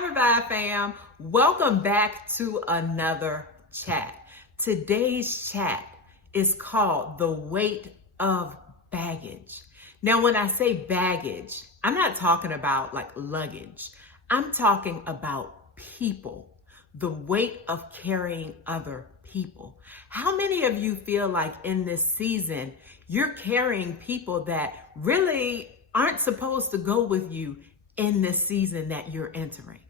Hi, Revive fam. Welcome back to another chat. Today's chat is called The Weight of Baggage. Now, when I say baggage, I'm not talking about like luggage. I'm talking about people, the weight of carrying other people. How many of you feel like in this season, you're carrying people that really aren't supposed to go with you in this season that you're entering?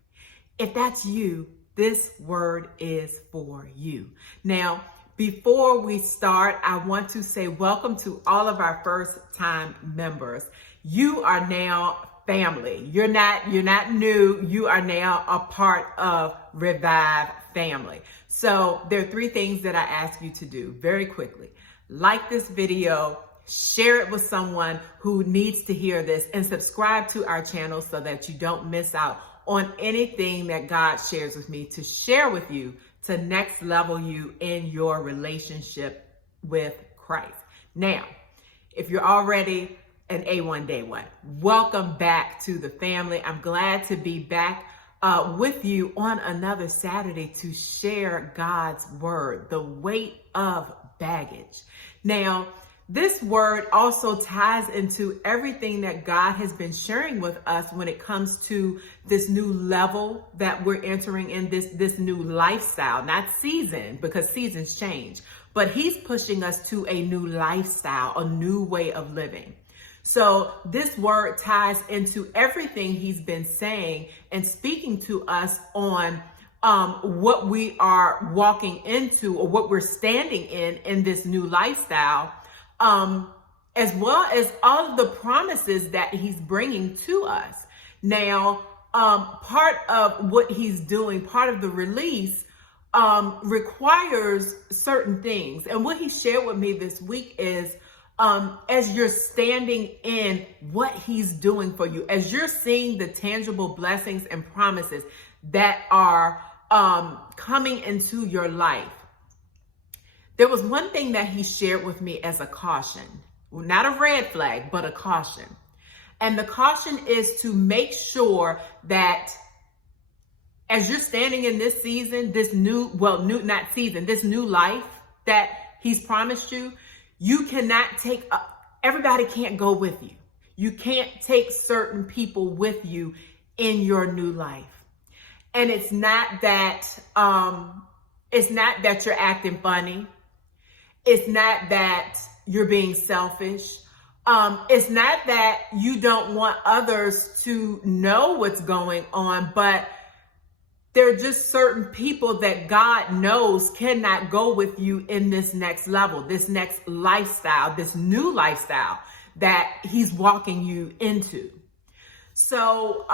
If that's you, this word is for you. Now, before we start, I want to say welcome to all of our first time members. You are now family. You're not new. You are now a part of Revive family. So there are three things that I ask you to do very quickly. Like this video, share it with someone who needs to hear this, and subscribe to our channel so that you don't miss out on anything that God shares with me to share with you to next level you in your relationship with Christ. Now, if you're already an A1 Day One, welcome back to the family. I'm glad to be back with you on another Saturday to share God's word, the weight of baggage. Now, this word also ties into everything that God has been sharing with us when it comes to this new level that we're entering in, this new lifestyle, not season, because seasons change, but he's pushing us to a new lifestyle, a new way of living. So this word ties into everything he's been saying and speaking to us on what we are walking into, or what we're standing in this new lifestyle. As well as all of the promises that he's bringing to us. Now, part of what he's doing, part of the release, requires certain things. And what he shared with me this week is, as you're standing in what he's doing for you, as you're seeing the tangible blessings and promises that are coming into your life, there was one thing that he shared with me as a caution, not a red flag, but a caution. And the caution is to make sure that as you're standing in this season, this new life that he's promised you, you cannot take, everybody can't go with you. You can't take certain people with you in your new life. And it's not that you're acting funny. It's not that you're being selfish. It's not that you don't want others to know what's going on, but there are just certain people that God knows cannot go with you in this next level, this next lifestyle, this new lifestyle that he's walking you into. So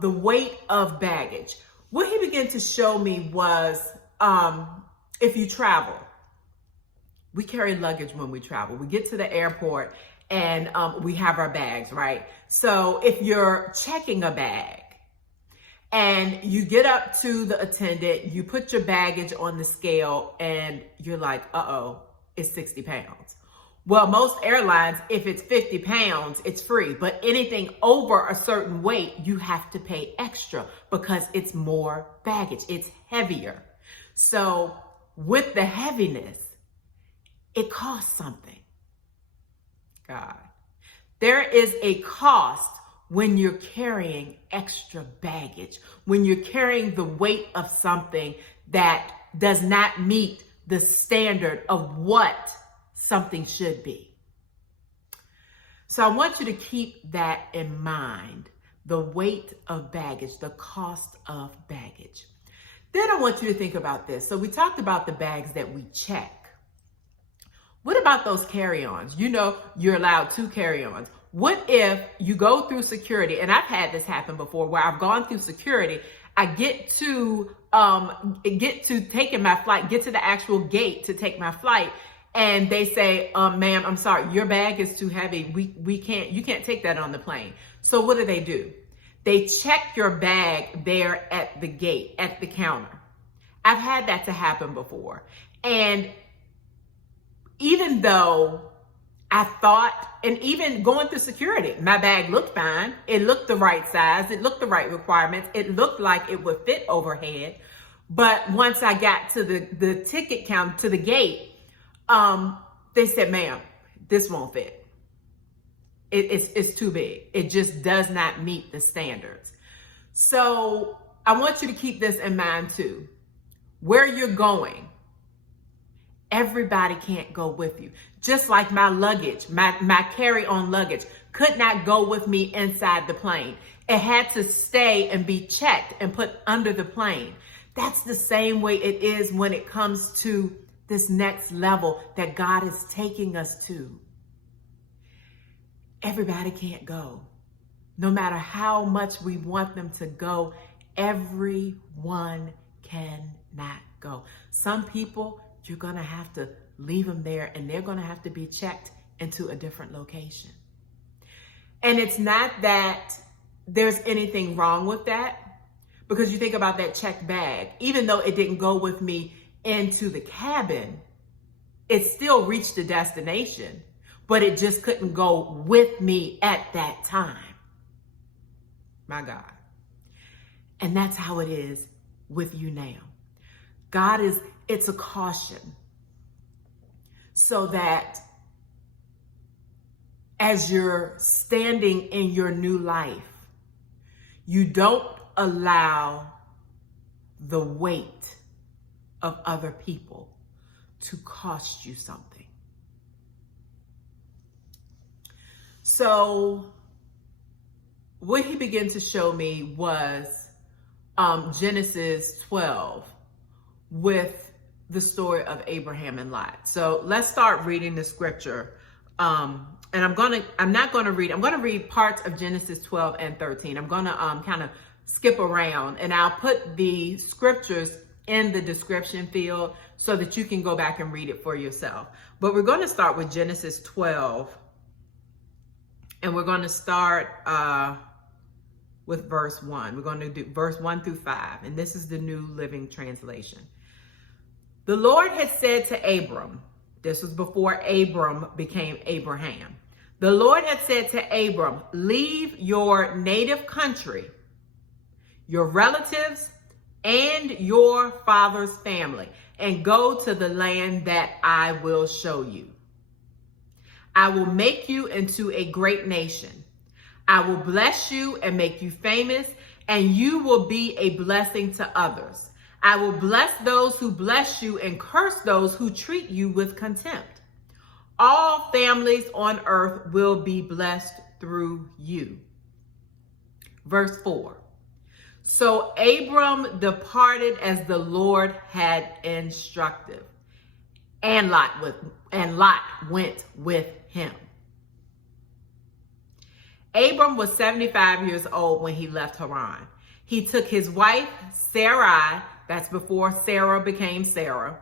the weight of baggage. What he began to show me was, if you travel, we carry luggage when we travel. We get to the airport and we have our bags, right? So if you're checking a bag and you get up to the attendant, you put your baggage on the scale and you're like, uh-oh, it's 60 pounds. Well, most airlines, if it's 50 pounds, it's free. But anything over a certain weight, you have to pay extra because it's more baggage. It's heavier. So with the heaviness, it costs something. God. There is a cost when you're carrying extra baggage, when you're carrying the weight of something that does not meet the standard of what something should be. So I want you to keep that in mind, the weight of baggage, the cost of baggage. Then I want you to think about this. So we talked about the bags that we check. What about those carry-ons? You know, you're allowed 2 carry-ons. What if you go through security? And I've had this happen before where I've gone through security. I get to taking my flight, get to the actual gate to take my flight. And they say, ma'am, I'm sorry, your bag is too heavy. You can't take that on the plane. So what do? They check your bag there at the gate, at the counter. I've had that to happen before. And even though I thought, and even going through security, my bag looked fine. It looked the right size. It looked the right requirements. It looked like it would fit overhead. But once I got to the ticket counter, to the gate, they said, ma'am, this won't fit. It's too big. It just does not meet the standards. So I want you to keep this in mind too. Where you're going, everybody can't go with you. Just like my luggage, my carry-on luggage could not go with me inside the plane. It had to stay and be checked and put under the plane. That's the same way it is when it comes to this next level that God is taking us to. Everybody can't go. No matter how much we want them to go, everyone cannot go. Some people, you're going to have to leave them there and they're going to have to be checked into a different location. And it's not that there's anything wrong with that, because you think about that checked bag, even though it didn't go with me into the cabin, it still reached the destination, but it just couldn't go with me at that time. My God. And that's how it is with you now. It's a caution, so that as you're standing in your new life, you don't allow the weight of other people to cost you something. So what he began to show me was Genesis 12 with the story of Abraham and Lot. So let's start reading the scripture. And I'm going to read parts of Genesis 12 and 13. I'm going to kind of skip around, and I'll put the scriptures in the description field so that you can go back and read it for yourself. But we're going to start with Genesis 12, and we're going to start with verse 1. We're going to do verse 1 through 5, and this is the New Living Translation. The Lord had said to Abram, this was before Abram became Abraham. The Lord had said to Abram, leave your native country, your relatives, and your father's family, and go to the land that I will show you. I will make you into a great nation. I will bless you and make you famous, and you will be a blessing to others. I will bless those who bless you and curse those who treat you with contempt. All families on earth will be blessed through you. Verse 4. So Abram departed as the Lord had instructed, and Lot went with him. Abram was 75 years old when he left Haran. He took his wife, Sarai, that's before Sarah became Sarah,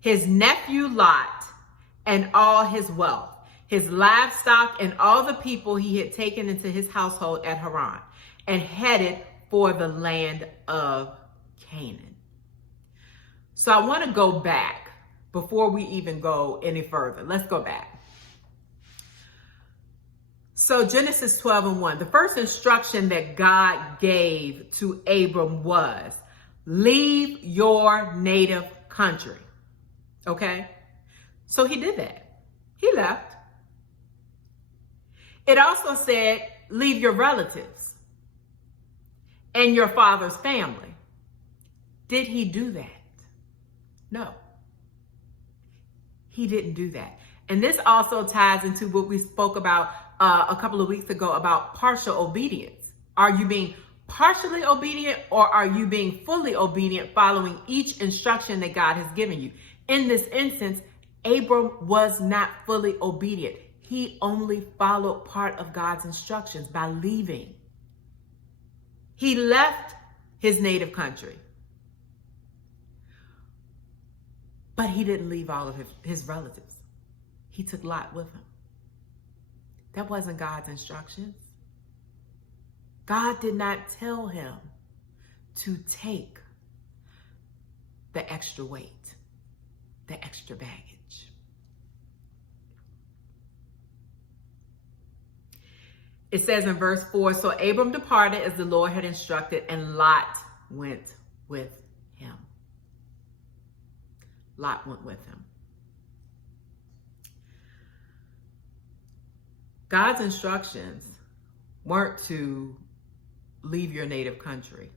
his nephew Lot, and all his wealth, his livestock, and all the people he had taken into his household at Haran, and headed for the land of Canaan. So I want to go back before we even go any further. Let's go back. So Genesis 12 and 1, the first instruction that God gave to Abram was, leave your native country. Okay? So he did that. He left. It also said, leave your relatives and your father's family. Did he do that? No. He didn't do that. And this also ties into what we spoke about a couple of weeks ago about partial obedience. Are you being partially obedient, or are you being fully obedient, following each instruction that God has given you? In this instance, Abram was not fully obedient. He only followed part of God's instructions by leaving. He left his native country, but he didn't leave all of his relatives. He took Lot with him. That wasn't God's instructions. God did not tell him to take the extra weight, the extra baggage. It says in verse 4, so Abram departed as the Lord had instructed, and Lot went with him. Lot went with him. God's instructions weren't to leave your native country.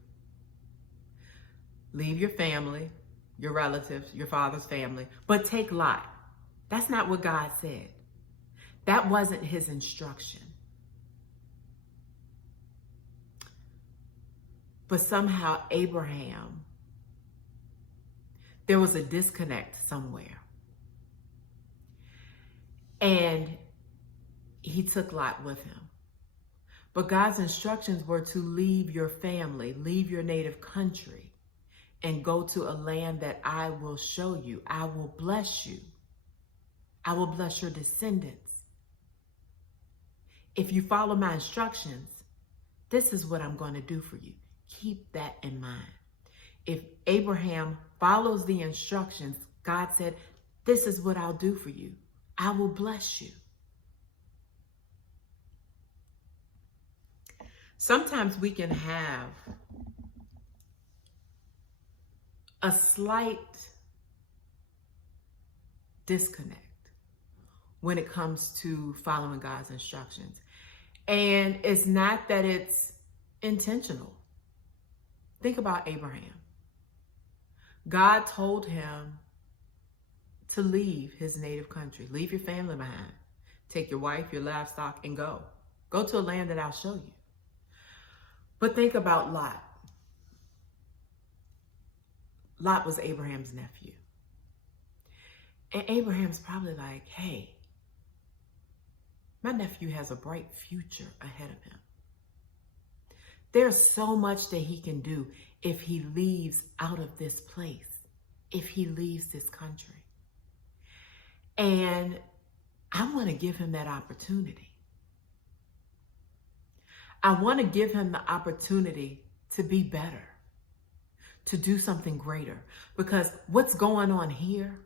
Leave your family, your relatives, your father's family, but take Lot. That's not what God said. That wasn't his instruction. But somehow Abraham, there was a disconnect somewhere. And he took Lot with him. But God's instructions were to leave your family, leave your native country, and go to a land that I will show you. I will bless you. I will bless your descendants. If you follow my instructions, this is what I'm going to do for you. Keep that in mind. If Abraham follows the instructions, God said, this is what I'll do for you. I will bless you. Sometimes we can have a slight disconnect when it comes to following God's instructions. And it's not that it's intentional. Think about Abraham. God told him to leave his native country. Leave your family behind. Take your wife, your livestock, and go. Go to a land that I'll show you. But think about Lot. Lot was Abraham's nephew. And Abraham's probably like, hey, my nephew has a bright future ahead of him. There's so much that he can do if he leaves out of this place, if he leaves this country. And I want to give him that opportunity. I want to give him the opportunity to be better, to do something greater. Because what's going on here,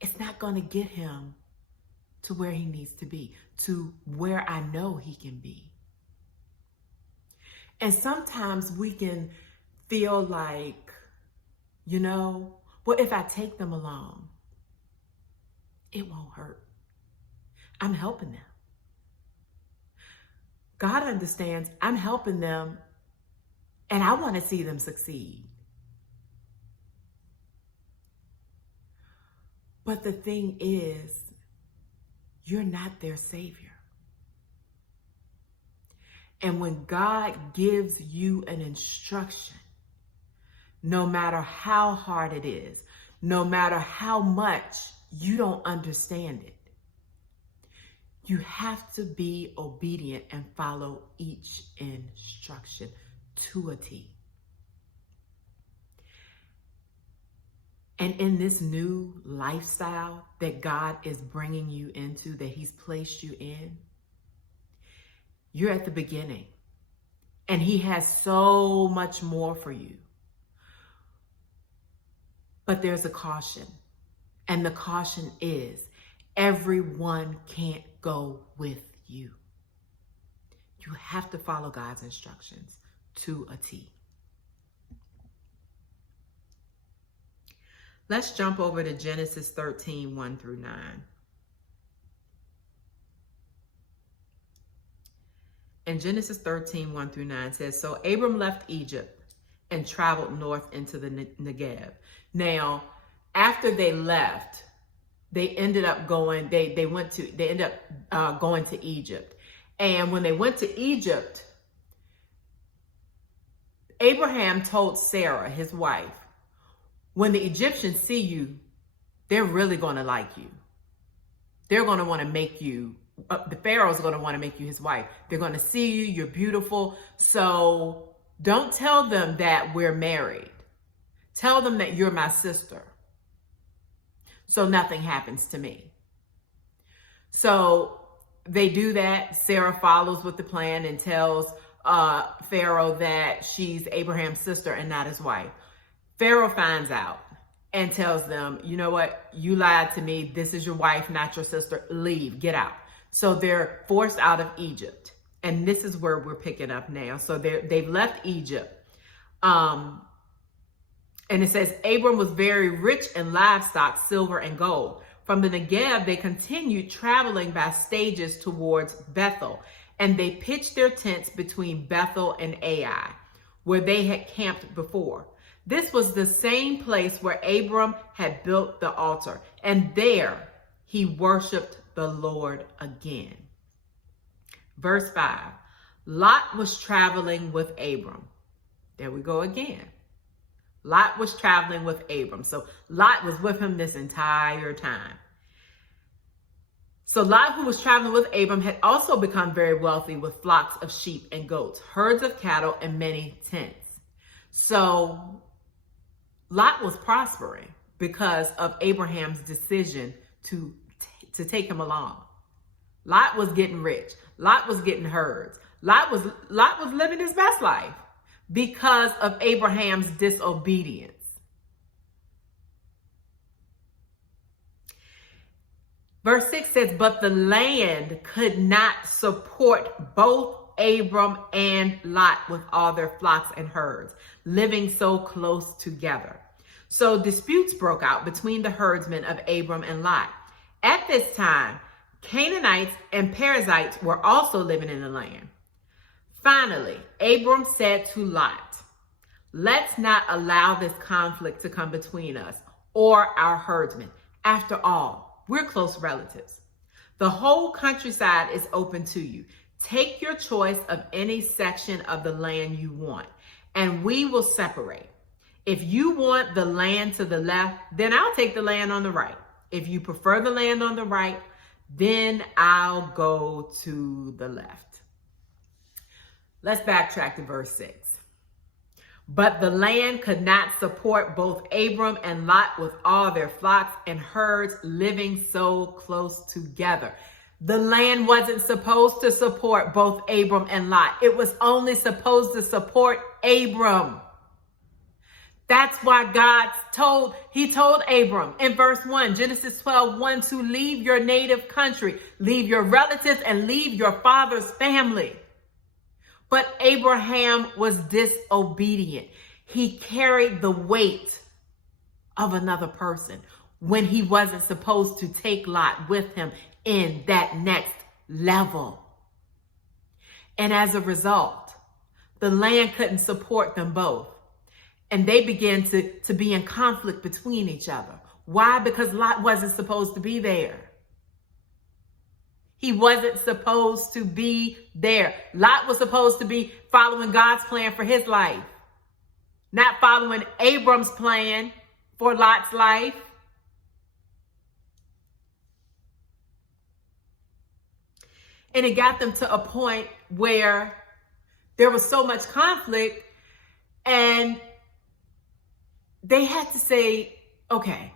it's not going to get him to where he needs to be, to where I know he can be. And sometimes we can feel like, well, if I take them along, it won't hurt. I'm helping them. God understands I'm helping them, and I want to see them succeed. But the thing is, you're not their savior. And when God gives you an instruction, no matter how hard it is, no matter how much you don't understand it, you have to be obedient and follow each instruction to a T. And in this new lifestyle that God is bringing you into, that he's placed you in, you're at the beginning. And he has so much more for you. But there's a caution. And the caution is, everyone can't go with you. You have to follow God's instructions to a T. Let's jump over to Genesis 13, 1 through 9. And Genesis 13, 1 through 9 says, so Abram left Egypt and traveled north into the Negev. Now, after they left, they ended up going, they ended up going to Egypt. And when they went to Egypt, Abraham told Sarah, his wife, when the Egyptians see you, they're really going to like you. They're going to want to make you, the Pharaoh's going to want to make you his wife. They're going to see you, you're beautiful. So don't tell them that we're married. Tell them that you're my sister, so nothing happens to me. So they do that. Sarah follows with the plan and tells Pharaoh that she's Abraham's sister and not his wife. Pharaoh finds out and tells them, you know what? You lied to me. This is your wife, not your sister. Leave, get out. So they're forced out of Egypt. And this is where we're picking up now. So they've left Egypt. And it says, Abram was very rich in livestock, silver, and gold. From the Negev, they continued traveling by stages towards Bethel, and they pitched their tents between Bethel and Ai, where they had camped before. This was the same place where Abram had built the altar, and there he worshiped the Lord again. Verse 5, Lot was traveling with Abram. There we go again. Lot was traveling with Abram. So Lot was with him this entire time. So Lot, who was traveling with Abram, had also become very wealthy with flocks of sheep and goats, herds of cattle, and many tents. So Lot was prospering because of Abraham's decision to take him along. Lot was getting rich. Lot was getting herds. Lot was living his best life because of Abraham's disobedience. Verse 6 says, but the land could not support both Abram and Lot with all their flocks and herds, living so close together. So disputes broke out between the herdsmen of Abram and Lot. At this time, Canaanites and Perizzites were also living in the land. Finally, Abram said to Lot, let's not allow this conflict to come between us or our herdsmen. After all, we're close relatives. The whole countryside is open to you. Take your choice of any section of the land you want, and we will separate. If you want the land to the left, then I'll take the land on the right. If you prefer the land on the right, then I'll go to the left. Let's backtrack to verse 6. But the land could not support both Abram and Lot with all their flocks and herds living so close together. The land wasn't supposed to support both Abram and Lot. It was only supposed to support Abram. That's why he told Abram in verse 1, Genesis 12:1, to leave your native country, leave your relatives, and leave your father's family. But Abraham was disobedient. He carried the weight of another person when he wasn't supposed to take Lot with him in that next level. And as a result, the land couldn't support them both. And they began to be in conflict between each other. Why? Because Lot wasn't supposed to be there. He wasn't supposed to be there. Lot was supposed to be following God's plan for his life, not following Abram's plan for Lot's life. And it got them to a point where there was so much conflict, and they had to say, okay,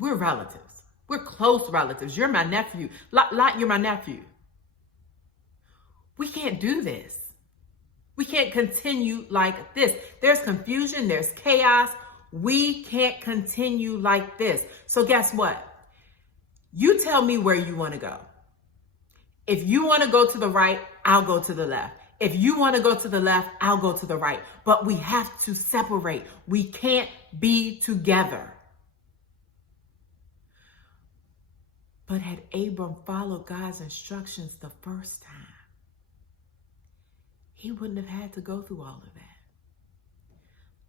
we're relatives. We're close relatives. You're my nephew. Lot, you're my nephew. We can't do this. We can't continue like this. There's confusion. There's chaos. We can't continue like this. So guess what? You tell me where you want to go. If you want to go to the right, I'll go to the left. If you want to go to the left, I'll go to the right. But we have to separate. We can't be together. But had Abram followed God's instructions the first time, he wouldn't have had to go through all of that.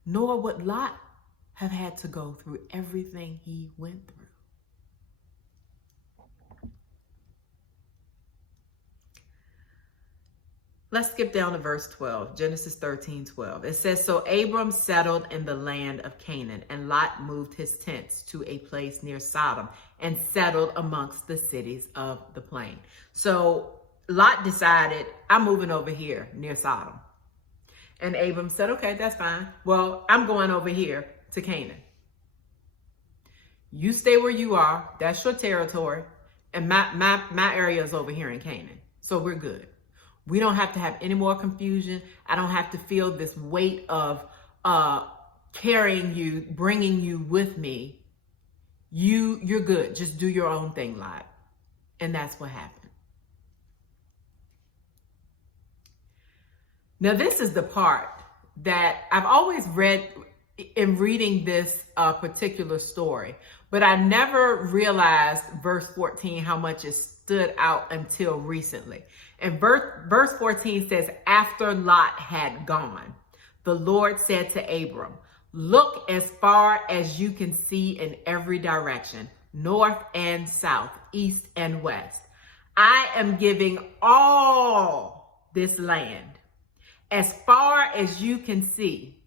Nor would Lot have had to go through everything he went through. Let's skip down to verse 12, Genesis 13:12. It says, so Abram settled in the land of Canaan, and Lot moved his tents to a place near Sodom and settled amongst the cities of the plain. So Lot decided, I'm moving over here near Sodom. And Abram said, okay, that's fine. Well, I'm going over here to Canaan. You stay where you are. That's your territory. And my area is over here in Canaan. So we're good. We don't have to have any more confusion. I don't have to feel this weight of carrying you, bringing you with me. You're good. Just do your own thing, Lot. And that's what happened. Now, this is the part that I've always read in reading this particular story, but I never realized verse 14, how much it stood out until recently. And verse 14 says, after Lot had gone, the Lord said to Abram, look as far as you can see in every direction, north and south, east and west. I am giving all this land, as far as you can see,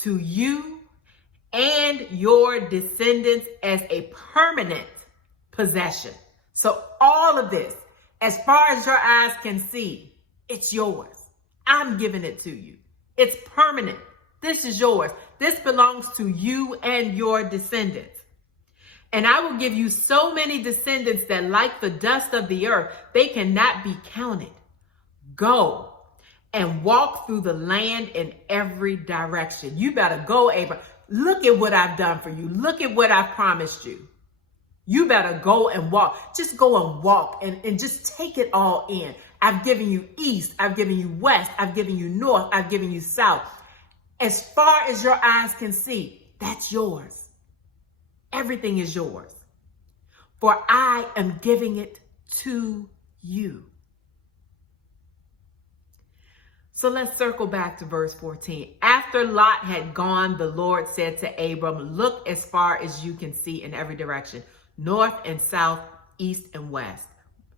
to you and your descendants as a permanent possession. So all of this, as far as your eyes can see, it's yours. I'm giving it to you. It's permanent. This is yours. This belongs to you and your descendants. And I will give you so many descendants that, like the dust of the earth, they cannot be counted. Go and walk through the land in every direction. You better go, Abraham. Look at what I've done for you. Look at what I've promised you. You better go and walk. Just go and walk and just take it all in. I've given you east. I've given you west. I've given you north. I've given you south. As far as your eyes can see, that's yours. Everything is yours. For I am giving it to you. So let's circle back to verse 14. After Lot had gone, the Lord said to Abram, look as far as you can see in every direction, north and south, east and west.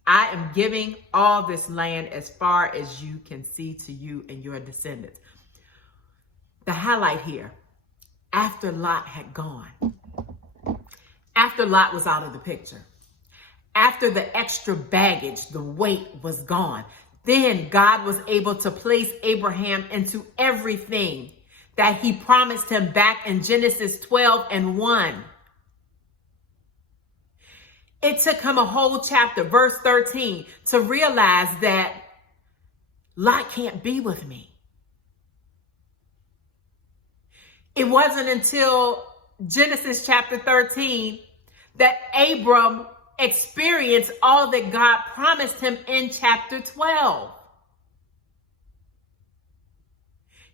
I am giving all this land as far as you can see to you and your descendants. The highlight here, after Lot had gone, after Lot was out of the picture, after the extra baggage, the weight was gone, then God was able to place Abraham into everything that he promised him back in Genesis 12:1. It took him a whole chapter, verse 13, to realize that Lot can't be with me. It wasn't until Genesis chapter 13 that Abram experienced all that God promised him in chapter 12.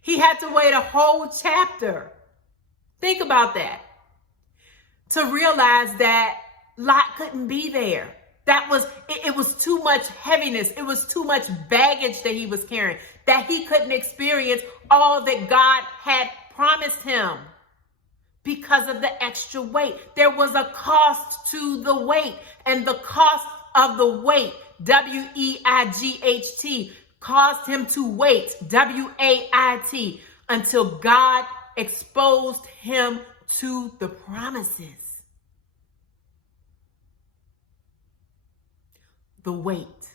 He had to wait a whole chapter. Think about that. To realize that Lot couldn't be there. It was too much heaviness. It was too much baggage that he was carrying, that he couldn't experience all that God had promised him because of the extra weight. There was a cost to the weight, and the cost of the weight, W-E-I-G-H-T, caused him to wait, W-A-I-T, until God exposed him to the promises. The weight,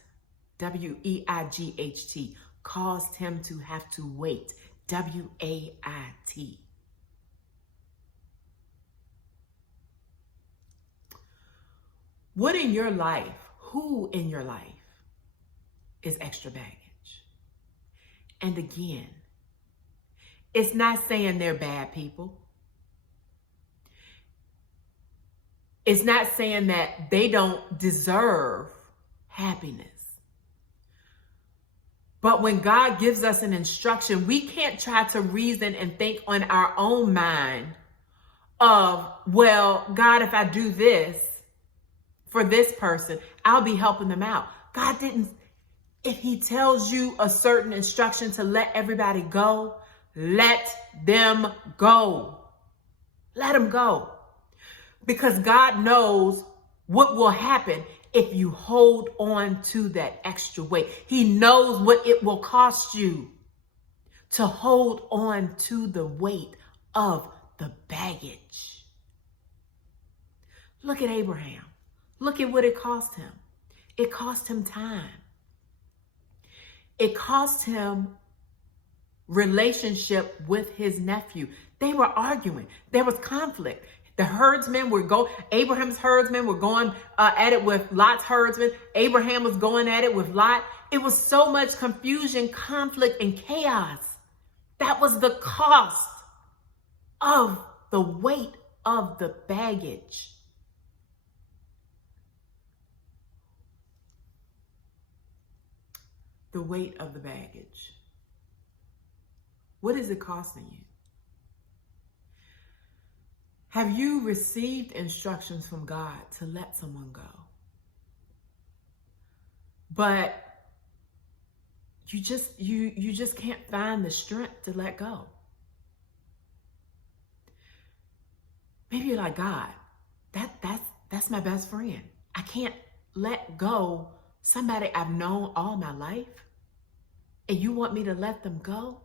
W-E-I-G-H-T, caused him to have to wait, W-A-I-T. What in your life, who in your life is extra baggage? And again, it's not saying they're bad people. It's not saying that they don't deserve happiness. But when God gives us an instruction, we can't try to reason and think on our own mind of, well, God, if I do this for this person, I'll be helping them out. God didn't. If he tells you a certain instruction to let everybody go, let them go. Let them go. Because God knows what will happen if you hold on to that extra weight. He knows what it will cost you to hold on to the weight of the baggage. Look at Abraham. Look at what it cost him. It cost him time. It cost him relationship with his nephew. They were arguing. There was conflict. The herdsmen Abraham's herdsmen were going at it with Lot's herdsmen. Abraham was going at it with Lot. It was so much confusion, conflict, and chaos. That was the cost of the weight of the baggage. The weight of the baggage. What is it costing you? Have you received instructions from God to let someone go? But you just can't find the strength to let go. Maybe you're like, God, that's my best friend. I can't let go somebody I've known all my life, and you want me to let them go?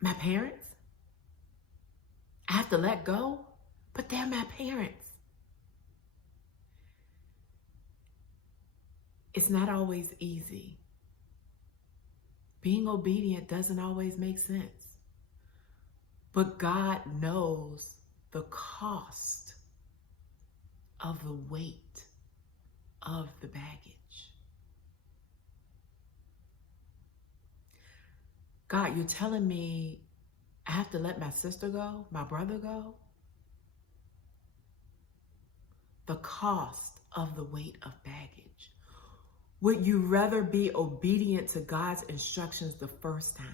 My parents, I have to let go, but they're my parents. It's not always easy. Being obedient doesn't always make sense. But God knows the cost of the weight of the baggage. God, you're telling me I have to let my sister go, my brother go? The cost of the weight of baggage. Would you rather be obedient to God's instructions the first time?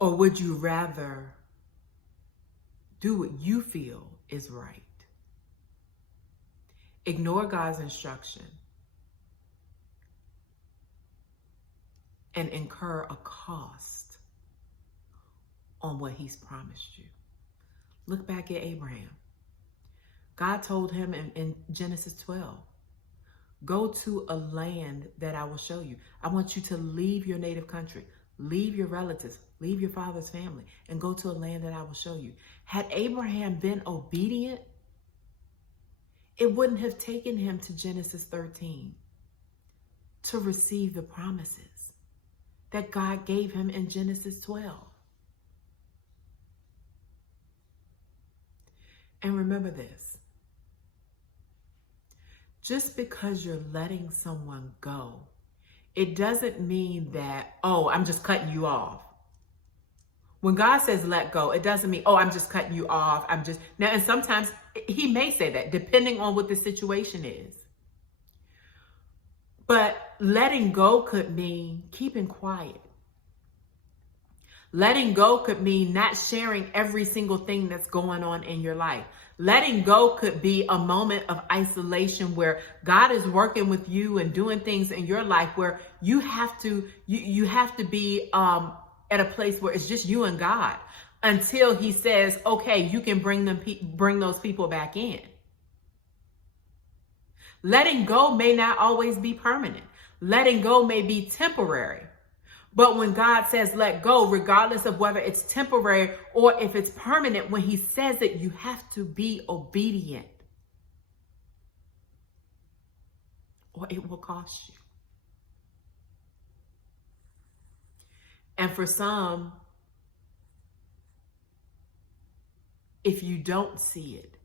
Or would you rather do what you feel is right? Ignore God's instruction and incur a cost on what he's promised you. Look back at Abraham. God told him in Genesis 12, go to a land that I will show you. I want you to leave your native country, leave your relatives, leave your father's family, and go to a land that I will show you. Had Abraham been obedient, it wouldn't have taken him to Genesis 13 to receive the promises that God gave him in Genesis 12. And remember this. Just because you're letting someone go, it doesn't mean that, oh, I'm just cutting you off. When God says let go, it doesn't mean, oh, I'm just cutting you off. Now, and sometimes he may say that depending on what the situation is. But letting go could mean keeping quiet. Letting go could mean not sharing every single thing that's going on in your life. Letting go could be a moment of isolation where God is working with you and doing things in your life where you have to be at a place where it's just you and God until he says, okay, you can bring those people back in. Letting go may not always be permanent. Letting go may be temporary. But when God says let go, regardless of whether it's temporary or if it's permanent, when he says it, you have to be obedient, or it will cost you. And for some, if you don't see it,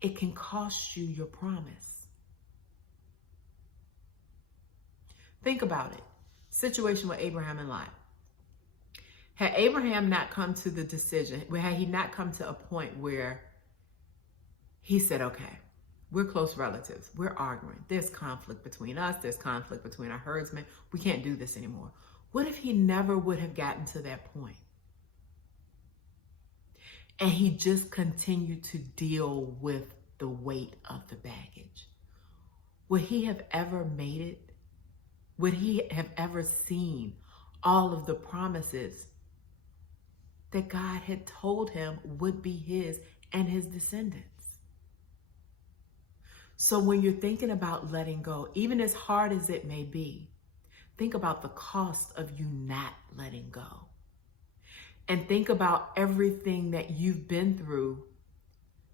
it can cost you your promise. Think about it. Situation with Abraham and Lot. Had Abraham not come to the decision, had he not come to a point where he said, okay, we're close relatives. We're arguing. There's conflict between us. There's conflict between our herdsmen. We can't do this anymore. What if he never would have gotten to that point? And he just continued to deal with the weight of the baggage. Would he have ever made it? Would he have ever seen all of the promises that God had told him would be his and his descendants? So when you're thinking about letting go, even as hard as it may be, think about the cost of you not letting go. And think about everything that you've been through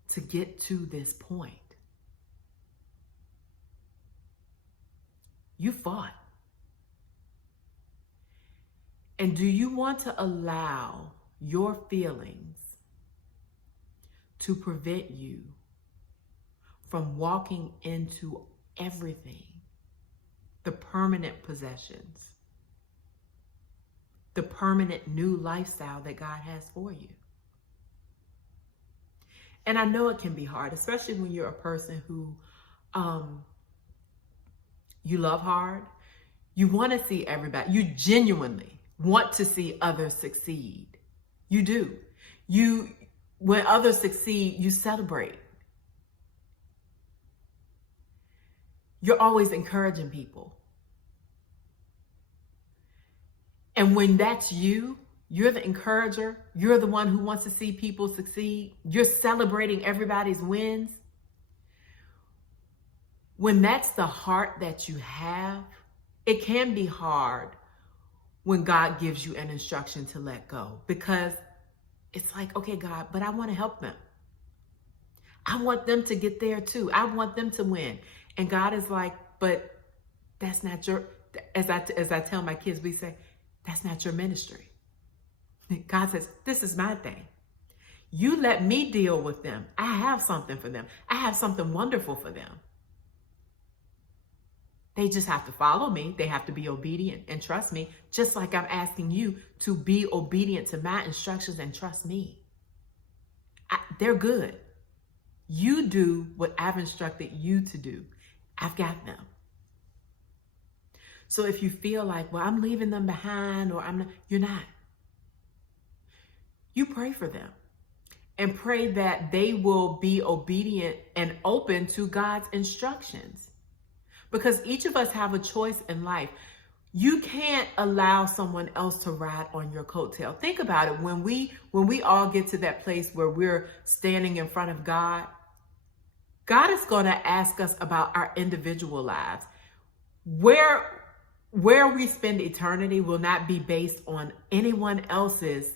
to get to this point. You fought. And do you want to allow your feelings to prevent you from walking into everything, the permanent possessions, the permanent new lifestyle that God has for you? And I know it can be hard, especially when you're a person who You love hard. You want to see everybody. You genuinely want to see others succeed. You do. When others succeed, you celebrate. You're always encouraging people. And when that's you, you're the encourager. You're the one who wants to see people succeed. You're celebrating everybody's wins. When that's the heart that you have, it can be hard when God gives you an instruction to let go, because it's like, okay, God, but I want to help them. I want them to get there too. I want them to win. And God is like, but that's not your, as I tell my kids, we say, that's not your ministry. God says, this is my thing. You let me deal with them. I have something for them. I have something wonderful for them. They just have to follow me. They have to be obedient and trust me, just like I'm asking you to be obedient to my instructions and trust me. They're good. You do what I've instructed you to do. I've got them. So if you feel like, well, I'm leaving them behind, or I'm not, you're not. You pray for them and pray that they will be obedient and open to God's instructions. Because each of us have a choice in life. You can't allow someone else to ride on your coattail. Think about it. When we all get to that place where we're standing in front of God, God is going to ask us about our individual lives. Where we spend eternity will not be based on anyone else's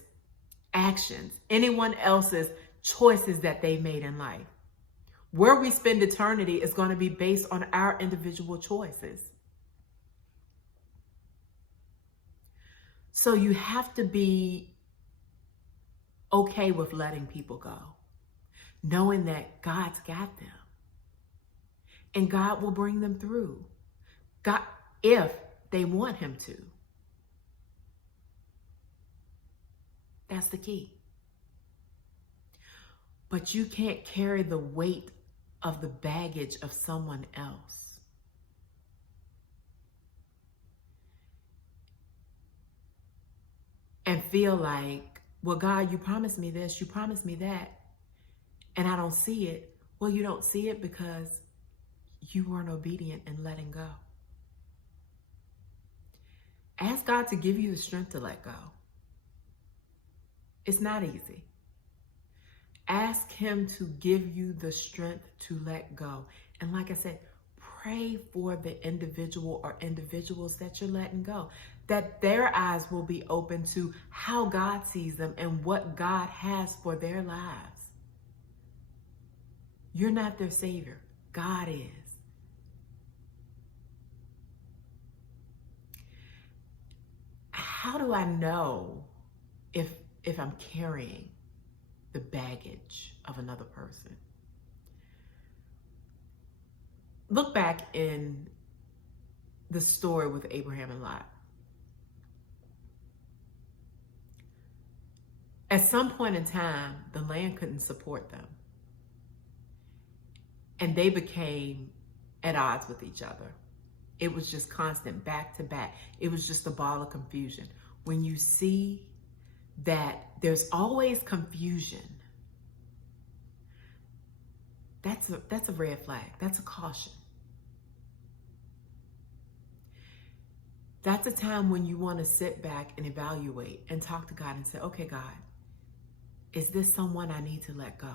actions, anyone else's choices that they made in life. Where we spend eternity is going to be based on our individual choices. So you have to be okay with letting people go, knowing that God's got them and God will bring them through. God, if they want him to. That's the key. But you can't carry the weight of the baggage of someone else. And feel like, well, God, you promised me this, you promised me that, and I don't see it. Well, you don't see it because you weren't obedient in letting go. Ask God to give you the strength to let go. It's not easy. Ask him to give you the strength to let go. And like I said, pray for the individual or individuals that you're letting go, that their eyes will be open to how God sees them and what God has for their lives. You're not their savior. God is. How do I know if I'm carrying the baggage of another person? Look back in the story with Abraham and Lot. At some point in time, the land couldn't support them. And they became at odds with each other. It was just constant, back to back. It was just a ball of confusion. When you see that there's always confusion, that's a red flag. That's a caution. That's a time when you want to sit back and evaluate and talk to God and say, okay, God, is this someone I need to let go?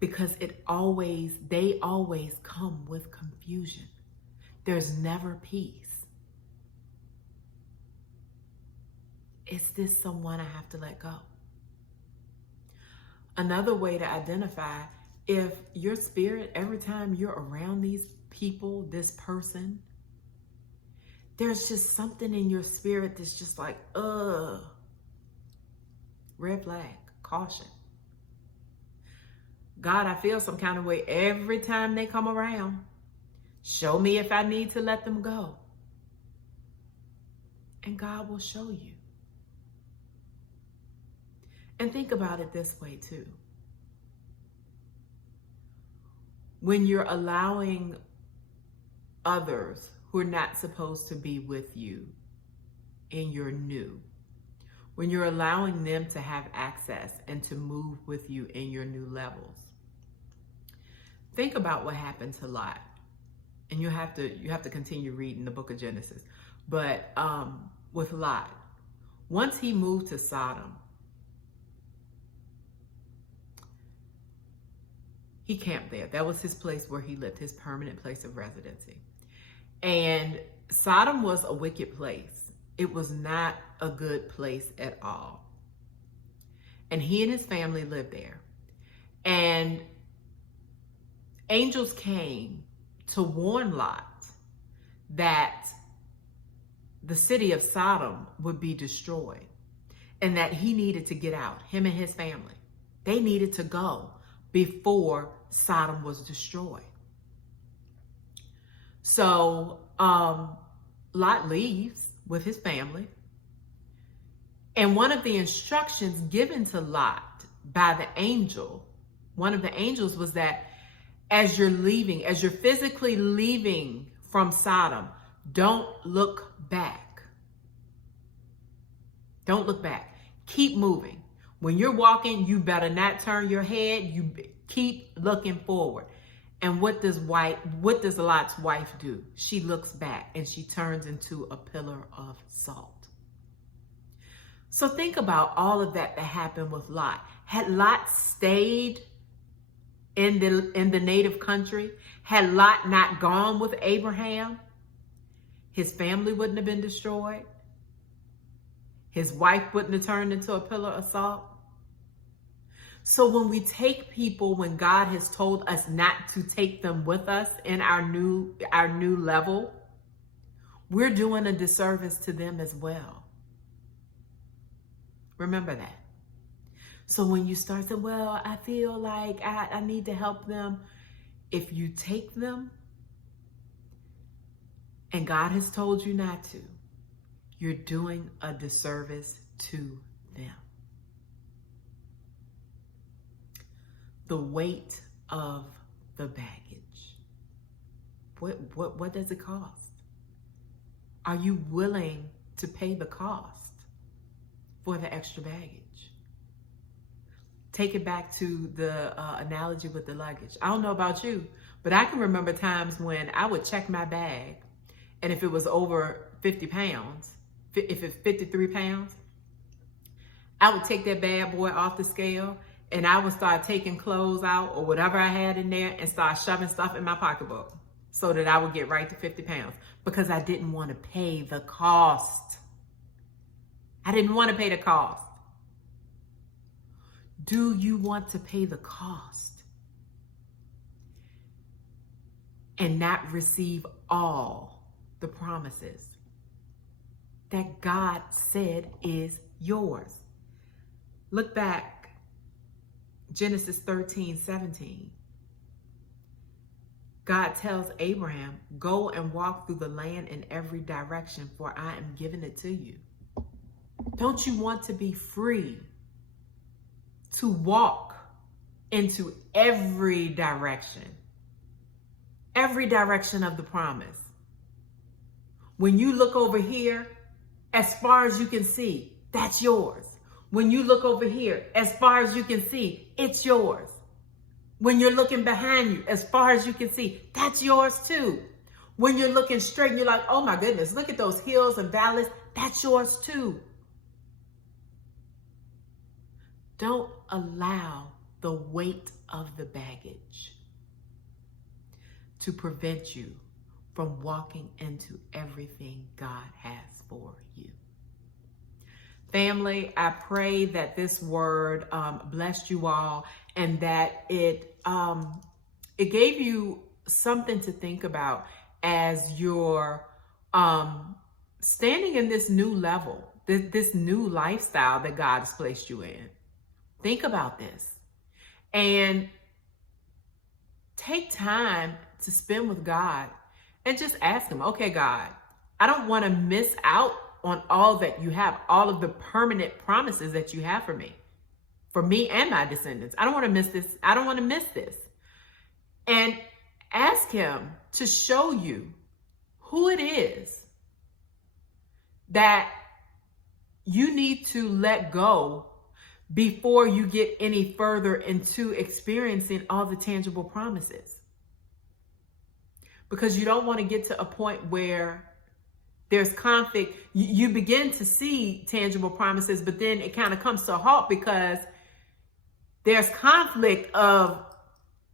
Because they always come with confusion. There's never peace. Is this someone I have to let go? Another way to identify, if your spirit, every time you're around these people, this person, there's just something in your spirit that's just like, red flag, caution. God, I feel some kind of way every time they come around. Show me if I need to let them go. And God will show you. And think about it this way too. When you're allowing others who are not supposed to be with you in your new. When you're allowing them to have access and to move with you in your new levels. Think about what happened to Lot. And you have to continue reading the book of Genesis. But with Lot, once he moved to Sodom, he camped there. That was his place where he lived, his permanent place of residency. And Sodom was a wicked place. It was not a good place at all. And he and his family lived there. And angels came to warn Lot that the city of Sodom would be destroyed and that he needed to get out, him and his family. They needed to go before Sodom was destroyed. So Lot leaves with his family. And one of the instructions given to Lot by the angel, one of the angels was that as you're leaving, as you're physically leaving from Sodom, don't look back. Don't look back. Keep moving. When you're walking, you better not turn your head. You keep looking forward. And what does Lot's wife do? She looks back and she turns into a pillar of salt. So think about all of that happened with Lot. Had Lot stayed in the native country, had Lot not gone with Abraham, his family wouldn't have been destroyed. His wife wouldn't have turned into a pillar of salt. So when we take people, when God has told us not to take them with us in our new level, we're doing a disservice to them as well. Remember that. So when you start saying, well, I feel like I need to help them. If you take them and God has told you not to, you're doing a disservice to them. The weight of the baggage. What does it cost? Are you willing to pay the cost for the extra baggage? Take it back to the analogy with the luggage. I don't know about you, but I can remember times when I would check my bag, and if it was over 50 pounds, if it's 53 pounds, I would take that bad boy off the scale, and I would start taking clothes out or whatever I had in there and start shoving stuff in my pocketbook so that I would get right to 50 pounds because I didn't want to pay the cost. I didn't want to pay the cost. Do you want to pay the cost and not receive all the promises that God said is yours? Look back, Genesis 13:17. God tells Abraham, go and walk through the land in every direction, for I am giving it to you. Don't you want to be free to walk into every direction of the promise? When you look over here, as far as you can see, that's yours. When you look over here, as far as you can see, it's yours. When you're looking behind you, as far as you can see, that's yours too. When you're looking straight and you're like, oh my goodness, look at those hills and valleys, that's yours too. Don't allow the weight of the baggage to prevent you from walking into everything God has for you. Family, I pray that this word blessed you all and that it gave you something to think about as you're standing in this new level, this new lifestyle that God has placed you in. Think about this and take time to spend with God and just ask him, okay, God, I don't want to miss out on all that you have, all of the permanent promises that you have for me and my descendants. I don't want to miss this. I don't want to miss this. And ask him to show you who it is that you need to let go before you get any further into experiencing all the tangible promises. Because you don't want to get to a point where there's conflict. You begin to see tangible promises, but then it kind of comes to a halt because there's conflict of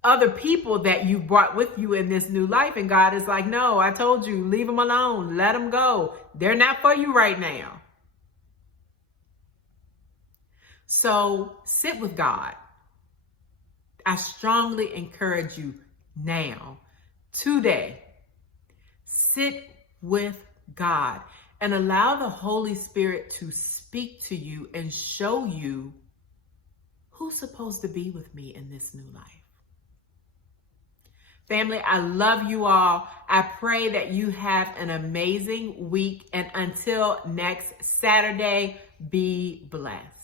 other people that you brought with you in this new life. And God is like, no, I told you, leave them alone. Let them go. They're not for you right now. So sit with God. I strongly encourage you now, today, sit with God and allow the Holy Spirit to speak to you and show you who's supposed to be with me in this new life. Family, I love you all. I pray that you have an amazing week. And until next Saturday, be blessed.